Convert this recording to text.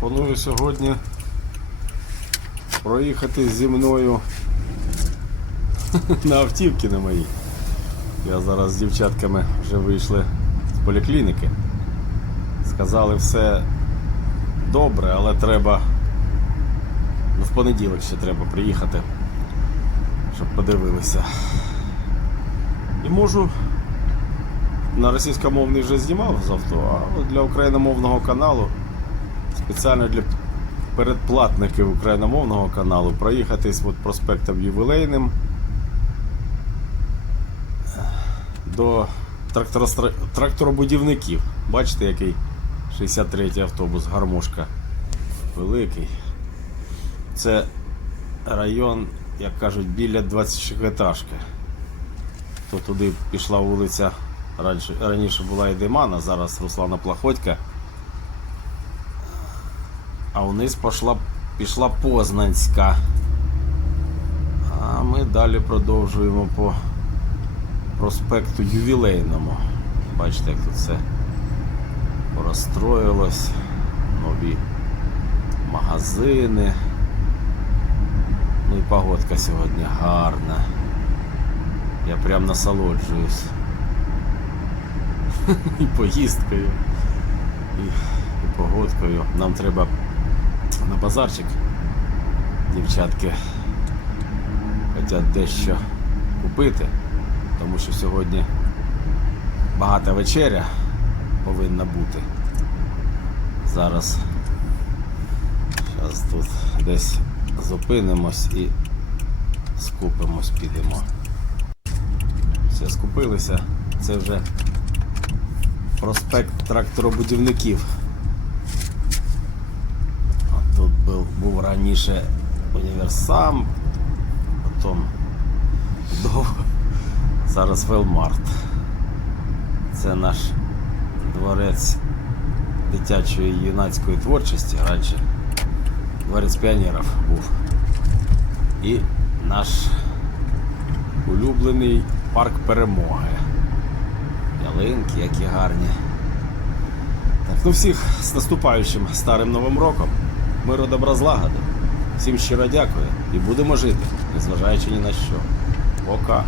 Пропоную сьогодні проїхати зі мною на автівки на моїй. Я зараз з дівчатками вже вийшли з поліклініки. Сказали все добре, але треба. Ну, в понеділок ще треба приїхати, щоб подивилися. І можу на російськомовний вже знімав з авто, а для україномовного каналу спеціально для передплатників україномовного каналу проїхатись от проспектом ювілейним до тракторобудівників. Бачите, який 63-й автобус, гармошка великий. Це район, як кажуть, біля 24-етажки. То туди пішла вулиця, раніше, була Ідемана, зараз Руслана Плаходька. А вниз пішла, пішла Познанська. А ми далі продовжуємо по проспекту Ювілейному. Бачите, як тут все порозстроїлось. Нові магазини. Ну і погодка сьогодні гарна. Я прям насолоджуюсь. І поїздкою, і, і погодкою. Нам треба на базарчик. Дівчатки хочуть дещо купити, тому що сьогодні багата вечеря повинна бути. Зараз, зараз тут десь зупинимось і скупимось, підемо. Все, скупилися. Це вже проспект тракторобудівників. Був, був раніше універсам, потім довго. Зараз Велмарт. Це наш дворець дитячої юнацької творчості раніше. Дворець піонерів був. І наш улюблений парк перемоги. Ялинки, які гарні. Так, ну всіх з наступаючим старим новим роком. Миру добра злагоди. Всім щиро дякую і будемо жити, незважаючи ні на що. Пока.